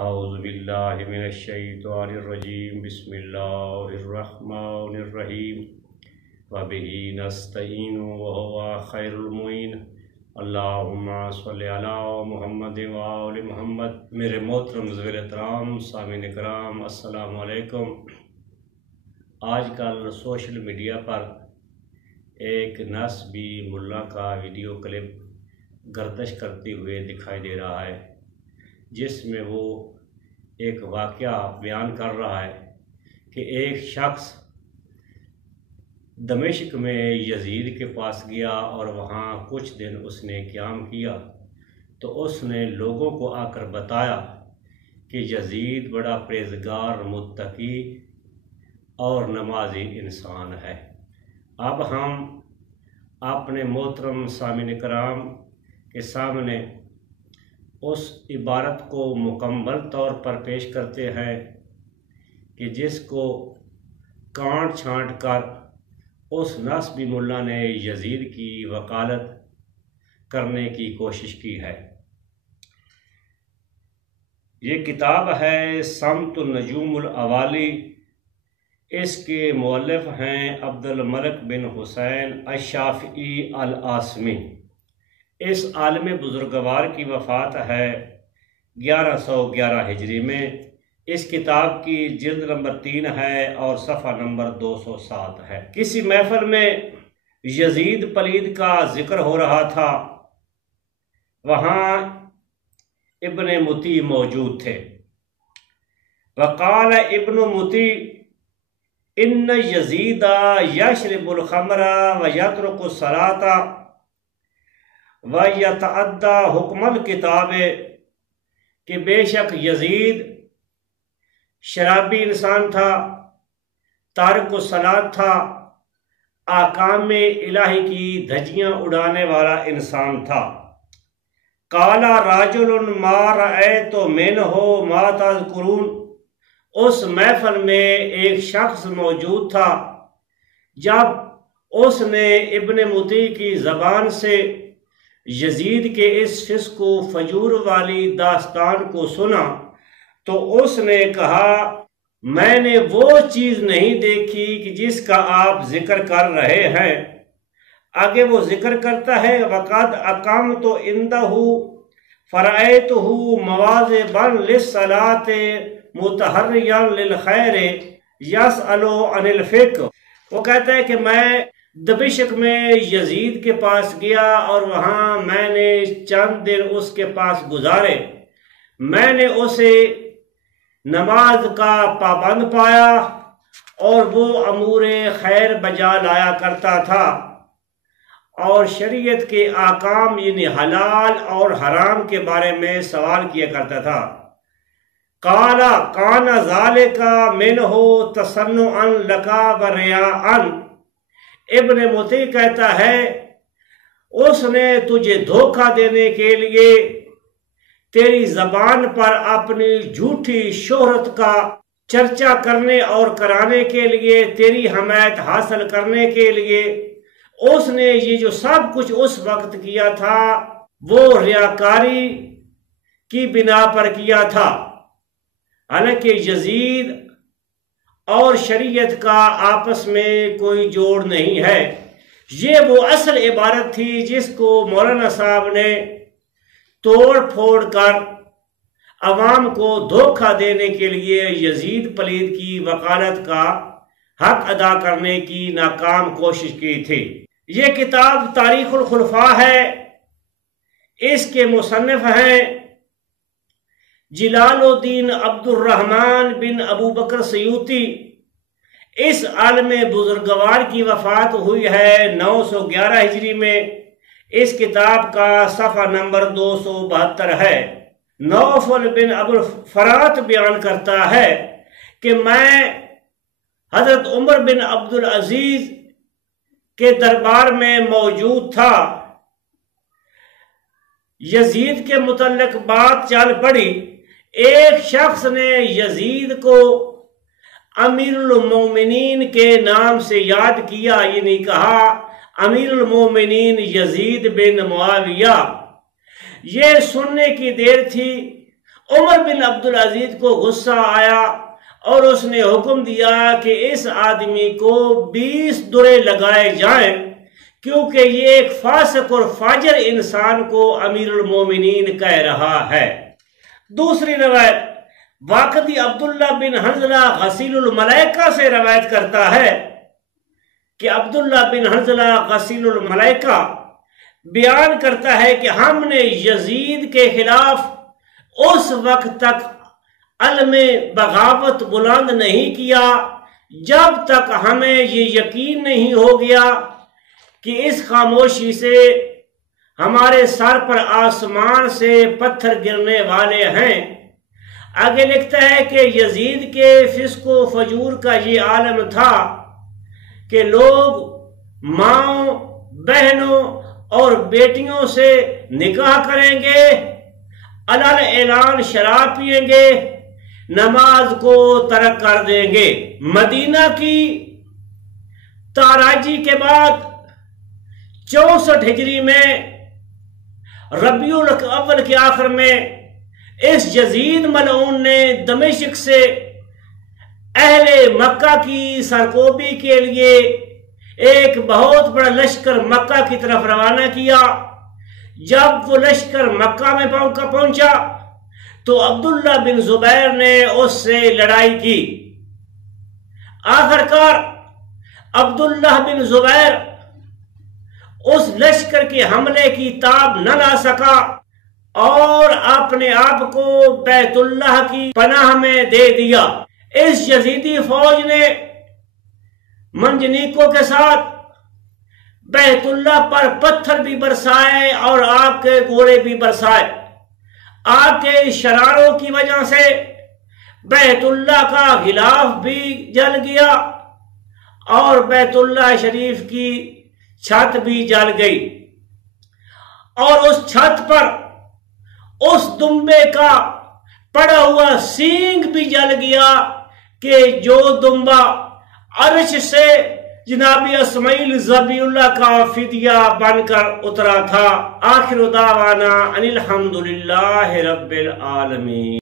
اعوذ باللہ من الشیطان الرجیم بسم اللہ الرحمن الرحیم وبہ نستعین وہو خیر المعین اللہم صلی علی محمد وآل محمد۔ میرے محترم ذویل احترام سامعین کرام، السلام علیکم۔ آج کل سوشل میڈیا پر ایک نسبی ملا کا ویڈیو کلپ گردش کرتے ہوئے دکھائی دے رہا ہے، جس میں وہ ایک واقعہ بیان کر رہا ہے کہ ایک شخص دمشق میں یزید کے پاس گیا اور وہاں کچھ دن اس نے قیام کیا تو اس نے لوگوں کو آ کر بتایا کہ یزید بڑا پرہیزگار، متقی اور نمازی انسان ہے۔ اب ہم اپنے محترم سامعین کرام کے سامنے اس عبارت کو مکمل طور پر پیش کرتے ہیں کہ جس کو کانٹ چھانٹ کر اس نسبی ملا نے یزید کی وکالت کرنے کی کوشش کی ہے۔ یہ کتاب ہے سمت النجوم الاوالی، اس کے مؤلف ہیں عبد الملک بن حسین الشافعی العاصمی۔ اس عالم بزرگوار کی وفات ہے 1111 ہجری میں۔ اس کتاب کی جلد نمبر 3 ہے اور صفحہ نمبر 207 ہے۔ کسی محفل میں یزید پلید کا ذکر ہو رہا تھا، وہاں ابن مطیع موجود تھے۔ وقال ابن مطیع ان یزید یشرب الخمر ویترک الصلاۃ وَيَتَعَدَّى حُکْمَ الْکِتَابِ، کہ بے شک یزید شرابی انسان تھا، تارک الصلاۃ تھا، احکام الہی کی دھجیاں اڑانے والا انسان تھا۔ قَالَ رَجُلٌ مَا رَأَيْتُ مِنْهُ مَا تَذْكُرُونَ، اس محفل میں ایک شخص موجود تھا، جب اس نے ابن مطیع کی زبان سے یزید کے اس فسق و فجور والی داستان کو سنا تو اس نے کہا، میں نے وہ چیز نہیں دیکھی کہ جس کا آپ ذکر کر رہے ہیں۔ آگے وہ ذکر کرتا ہے، وَقَدْ أَقَمْتُ عِنْدَهُ فَرَأَيْتُهُ مُوَاظِبًا لِلصَّلَاةِ مُتَحَرِّيًا لِلْخَيْرِ يَسْأَلُ عَنِ الْفِقْهِ۔ وہ کہتا ہے کہ میں دمشق میں یزید کے پاس گیا اور وہاں میں نے چند دن اس کے پاس گزارے۔ میں نے اسے نماز کا پابند پایا اور وہ امور خیر بجا لایا کرتا تھا اور شریعت کے احکام یعنی حلال اور حرام کے بارے میں سوال کیا کرتا تھا۔ قال کان ذالک منہ تصنعا لک ورعاء، ابن مطیع کہتا ہے اس نے تجھے دھوکہ دینے کے لیے، تیری زبان پر اپنی جھوٹی شہرت کا چرچا کرنے اور کرانے کے لیے، تیری حمایت حاصل کرنے کے لیے اس نے یہ جو سب کچھ اس وقت کیا تھا وہ ریاکاری کی بنا پر کیا تھا۔ حالانکہ یزید اور شریعت کا آپس میں کوئی جوڑ نہیں ہے۔ یہ وہ اصل عبارت تھی جس کو مولانا صاحب نے توڑ پھوڑ کر عوام کو دھوکہ دینے کے لیے یزید پلید کی وکالت کا حق ادا کرنے کی ناکام کوشش کی تھی۔ یہ کتاب تاریخ الخلفاء ہے، اس کے مصنف ہیں جلال الدین عبد الرحمن بن ابو بکر سیوطی۔ اس عالم بزرگوار کی وفات ہوئی ہے 911 ہجری میں۔ اس کتاب کا صفحہ نمبر 272 ہے۔ نوفل بن ابو الفرات بیان کرتا ہے کہ میں حضرت عمر بن عبدالعزیز کے دربار میں موجود تھا۔ یزید کے متعلق بات چل پڑی۔ ایک شخص نے یزید کو امیر المومنین کے نام سے یاد کیا، یعنی کہا امیر المومنین یزید بن معاویہ۔ یہ سننے کی دیر تھی عمر بن عبدالعزیز کو غصہ آیا اور اس نے حکم دیا کہ اس آدمی کو 20 درے لگائے جائیں، کیونکہ یہ ایک فاسق اور فاجر انسان کو امیر المومنین کہہ رہا ہے۔ دوسری روایت واقعی عبداللہ بن حنظلہ غسیل الملائکہ سے روایت کرتا ہے کہ عبداللہ بن حنظلہ غسیل الملائکہ بیان کرتا ہے کہ ہم نے یزید کے خلاف اس وقت تک علم بغاوت بلند نہیں کیا جب تک ہمیں یہ یقین نہیں ہو گیا کہ اس خاموشی سے ہمارے سر پر آسمان سے پتھر گرنے والے ہیں۔ آگے لکھتا ہے کہ یزید کے فسق و فجور کا یہ عالم تھا کہ لوگ ماؤں، بہنوں اور بیٹیوں سے نکاح کریں گے، علن اعلان شراب پیئیں گے، نماز کو ترک کر دیں گے۔ مدینہ کی تاراجی کے بعد 64 ہجری میں ربیع الاول کے آخر میں اس یزید ملعون نے دمشق سے اہل مکہ کی سرکوبی کے لیے ایک بہت بڑا لشکر مکہ کی طرف روانہ کیا۔ جب وہ لشکر مکہ میں پہنچا تو عبداللہ بن زبیر نے اس سے لڑائی کی۔ آخرکار عبداللہ بن زبیر اس لشکر کے حملے کی تاب نہ لا سکا اور اپنے آپ کو بیت اللہ کی پناہ میں دے دیا۔ اس یزیدی فوج نے منجنیقوں کے ساتھ بیت اللہ پر پتھر بھی برسائے اور آگ کے گوڑے بھی برسائے۔ آگ کے شراروں کی وجہ سے بیت اللہ کا غلاف بھی جل گیا اور بیت اللہ شریف کی چھت بھی جل گئی، اور اس چھت پر اس دمبے کا پڑا ہوا سینگ بھی جل گیا کہ جو دمبا عرش سے جناب اسماعیل ذبیح اللہ کا فدیہ بن کر اترا تھا۔ آخر دعوانا ان الحمدللہ رب العالمین۔